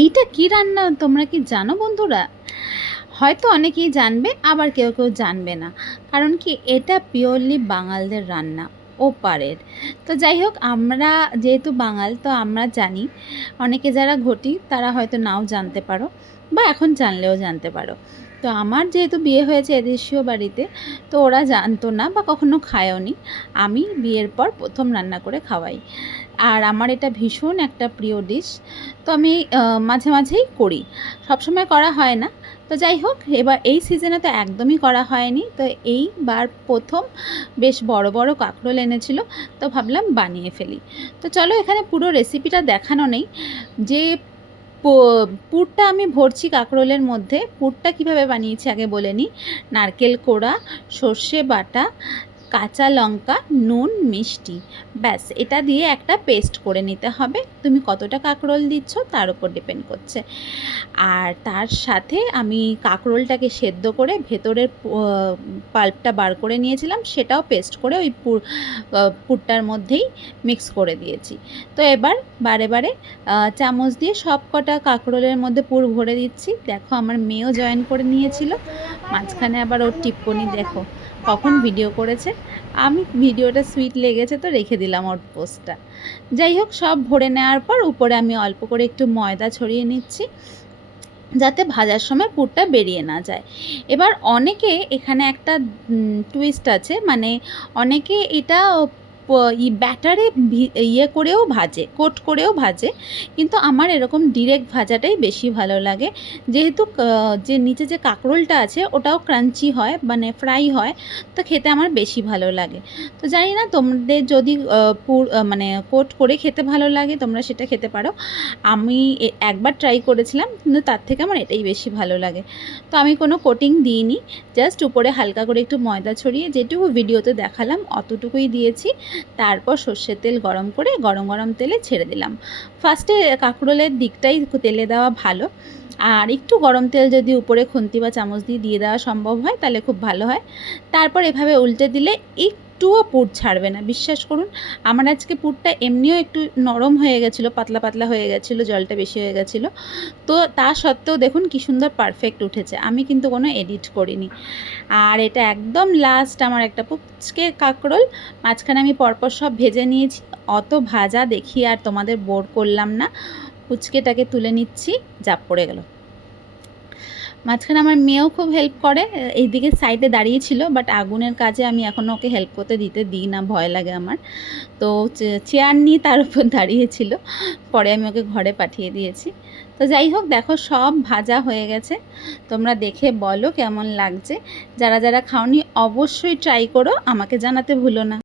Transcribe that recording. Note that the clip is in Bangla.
এইটা কি রান্না তোমরা কি জানো বন্ধুরা? হয়তো অনেকেই জানবে, আবার কেউ কেউ জানবে না। কারণ কি, এটা পিওরলি বাঙালদের রান্না, ওপারের। তো যাই হোক, আমরা যেহেতু বাঙাল তো আমরা জানি। অনেকে যারা ঘটি তারা হয়তো নাও জানতে পারো, বা এখন জানলেও জানতে পারো। তো আমার যেহেতু বিয়ে হয়েছে এদেশীয় বাড়িতে, তো ওরা জানতো না বা কখনো খায়ওনি। আমি বিয়ের পর প্রথম রান্না করে খাওয়াই। আর আমার এটা ভীষণ একটা প্রিয় ডিশ। তো আমি মাঝে মাঝেই করি, সবসময় করা হয় না। তো যাই হোক, এবার এই সিজনে তো একদমই করা হয়নি। তো এইবার প্রথম বেশ বড় বড় কাঁকরোল এনেছিল, তো ভাবলাম বানিয়ে ফেলি। তো চলো, এখানে পুরো রেসিপিটা দেখানো নেই। যে পুরটা আমি ভরছি কাঁকরোলের মধ্যে, পুরটা কিভাবে বানিয়েছি আগে বলে নিই। নারকেল কোড়া, সর্ষে বাটা, কাঁচা লঙ্কা, নুন, মিষ্টি, ব্যাস এটা দিয়ে একটা পেস্ট করে নিতে হবে। তুমি কতটা কাঁকরোল দিচ্ছ তার উপর ডিপেন্ড করছে। আর তার সাথে আমি কাঁকরোলটাকে সেদ্ধ করে ভেতরের পাল্পটা বার করে নিয়েছিলাম, সেটাও পেস্ট করে ওই পুরটার মধ্যেই মিক্স করে দিয়েছি। তো এবার বারে বারে চামচ দিয়ে সব কটা কাঁকরোলের মধ্যে পুর ভরে দিচ্ছি। দেখো, আমার মেয়েও জয়েন করে নিয়েছিল মাঝখানে, আবার ওর টিপ্পনি দেখো কখন ভিডিও করেছে। আমি ভিডিওটা সুইট লেগেছে তো রেখে দিলাম ওর পোস্টটা। যাই হোক, সব ভরে নেওয়ার পর উপরে আমি অল্প করে একটু ময়দা ছড়িয়ে নিচ্ছি, যাতে ভাজার সময় পুরটা বেরিয়ে না যায়। এবার অনেকে এখানে একটা টুইস্ট আছে, মানে অনেকে এটা ব্যাটারে ইয়ে করেও ভাজে, কোট করেও ভাজে। কিন্তু আমার এরকম ডিরেক্ট ভাজাটাই বেশি ভালো লাগে, যেহেতু যে নিচে যে কাঁকরোলটা আছে ওটাও ক্রাঞ্চি হয়, মানে ফ্রাই হয়, তো খেতে আমার বেশি ভালো লাগে। তো জানি না, তোমাদের যদি মানে কোট করে খেতে ভালো লাগে তোমরা সেটা খেতে পারো। আমি একবার ট্রাই করেছিলাম, কিন্তু তার থেকে আমার এটাই বেশি ভালো লাগে। তো আমি কোনো কোটিং দিইনি, জাস্ট উপরে হালকা করে একটু ময়দা ছড়িয়ে যেটুকু ভিডিওতে দেখালাম অতটুকুই দিয়েছি। তারপর সর্ষের তেল গরম করে গরম গরম তেলে ছেড়ে দিলাম। ফার্স্টে কাঁকরোলের দিকটাই তেলে দেওয়া ভালো, আর একটু গরম তেল যদি উপরে খুন্তি বা চামচ দিয়ে দেওয়া সম্ভব হয় তাহলে খুব ভালো হয়। তারপর এভাবে উল্টে দিলে একটুও পুর ছাড়বে না, বিশ্বাস করুন। আমার আজকে পুরটা এমনিও একটু নরম হয়ে গেছিলো, পাতলা পাতলা হয়ে গেছিলো, জলটা বেশি হয়ে গেছিলো। তো তা সত্ত্বেও দেখুন কি সুন্দর পারফেক্ট উঠেছে, আমি কিন্তু কোনো এডিট করিনি। আর এটা একদম লাস্ট আমার একটা পুচকে কাঁকরোল, মাঝখানে আমি পরপর সব ভেজে নিয়েছি। অত ভাজা দেখি আর তোমাদের বোর করলাম না, পুচকেটাকে তুলে নিচ্ছি, জাপ পড়ে গেল। মাঝখানে আমার মেয়েও খুব হেল্প করে, এইদিকে সাইডে দাঁড়িয়েছিল, বাট আগুনের কাজে আমি এখনও ওকে হেল্প করতে দিই না, ভয় লাগে আমার। তো চেয়ার নিয়ে তার উপর দাঁড়িয়েছিল, পরে আমি ওকে ঘরে পাঠিয়ে দিয়েছি। তো যাই হোক, দেখো সব ভাজা হয়ে গেছে। তোমরা দেখে বলো কেমন লাগছে। যারা যারা খাওনি অবশ্যই ট্রাই করো, আমাকে জানাতে ভুলো না।